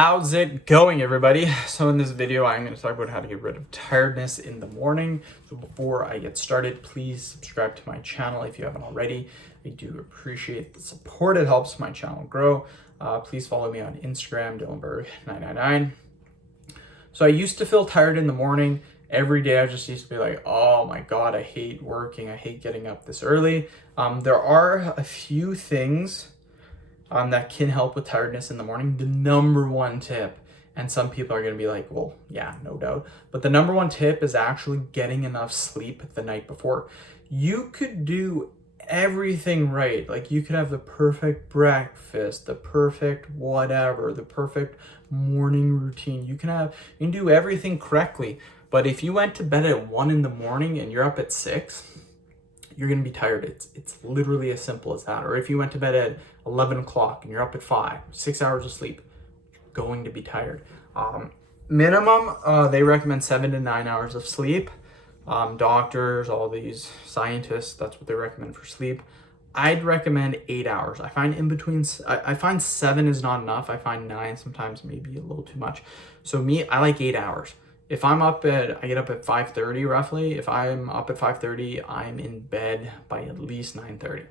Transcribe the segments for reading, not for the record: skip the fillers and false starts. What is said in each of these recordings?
How's it going, everybody? So in this video, I'm going to talk about how to get rid of tiredness in the morning. So before I get started, please subscribe to my channel if you haven't already. I do appreciate the support. It helps my channel grow. Please follow me on Instagram, Dylanberg999. So I used to feel tired in the morning. Every day I just used to be like, oh my God, I hate working. I hate getting up this early. There are a few things that can help with tiredness in the morning. The number one tip, and some people are going to be like, well, yeah, no doubt. But the number one tip is actually getting enough sleep the night before. You could do everything right. Like you could have the perfect breakfast, the perfect whatever, the perfect morning routine. You can do everything correctly. But if you went to bed at 1 a.m. and you're up at 6, you're going to be tired. It's literally as simple as that. Or if you went to bed at 11 o'clock and you're up at 5, 6 hours of sleep, you're going to be tired. Minimum, they recommend 7 to 9 hours of sleep. Doctors, all these scientists, that's what they recommend for sleep. I'd recommend 8 hours. I find in between, I find 7 is not enough. I find 9 sometimes maybe a little too much. So I like 8 hours. If I get up at 5:30 roughly. If I'm up at 5:30, I'm in bed by at least 9:30.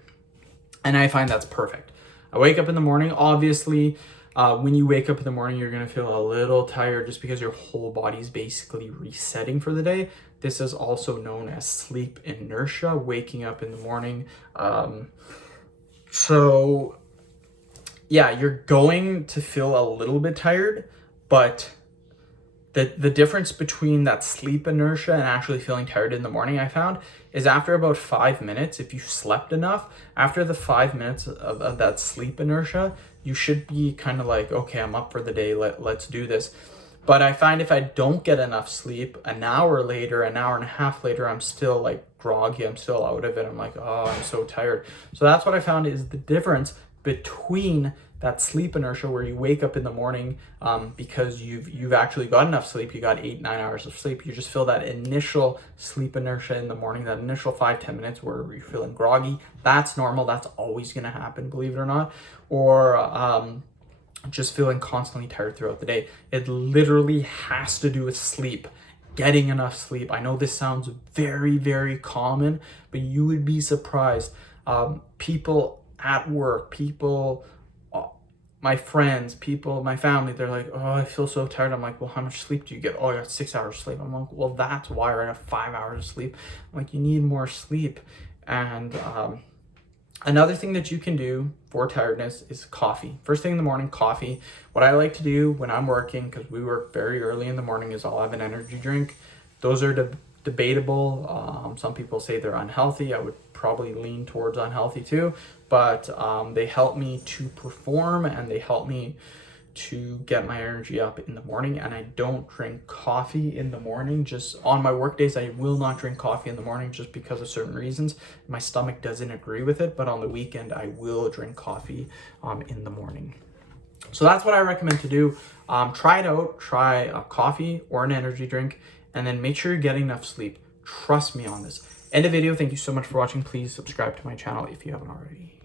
And I find that's perfect. I wake up in the morning. Obviously, when you wake up in the morning, you're going to feel a little tired just because your whole body's basically resetting for the day. This is also known as sleep inertia, waking up in the morning. So yeah, you're going to feel a little bit tired, but the difference between that sleep inertia and actually feeling tired in the morning, I found, is after about 5 minutes, if you slept enough, after the 5 minutes of that sleep inertia, you should be kind of like, okay, I'm up for the day, let's do this. But I find if I don't get enough sleep, an hour later, an hour and a half later, I'm still like groggy, I'm still out of it. I'm like, oh, I'm so tired. So that's what I found is the difference between that sleep inertia where you wake up in the morning because you've actually got enough sleep, you got 8-9 hours of sleep, you just feel that initial sleep inertia in the morning, that initial 5-10 minutes where you're feeling groggy. That's normal, that's always going to happen, believe it or not. Or just feeling constantly tired throughout the day. It literally has to do with sleep, getting enough sleep. I know this sounds very, very common, but you would be surprised. People at work, my friends, my family, they're like, oh, I feel so tired. I'm like, well, how much sleep do you get? Oh, I got 6 hours sleep. I'm like, well, that's why I got 5 hours of sleep. I'm like, you need more sleep. And another thing that you can do for tiredness is coffee. First thing in the morning, coffee. What I like to do when I'm working, because we work very early in the morning, is I'll have an energy drink. Those are debatable. Some people say they're unhealthy. I would probably lean towards unhealthy too, but they help me to perform and they help me to get my energy up in the morning. And I don't drink coffee in the morning. Just on my work days, I will not drink coffee in the morning just because of certain reasons. My stomach doesn't agree with it, but on the weekend, I will drink coffee in the morning. So that's what I recommend to do. Try it out. Try a coffee or an energy drink, and then make sure you're getting enough sleep. Trust me on this. End of video. Thank you so much for watching. Please subscribe to my channel if you haven't already.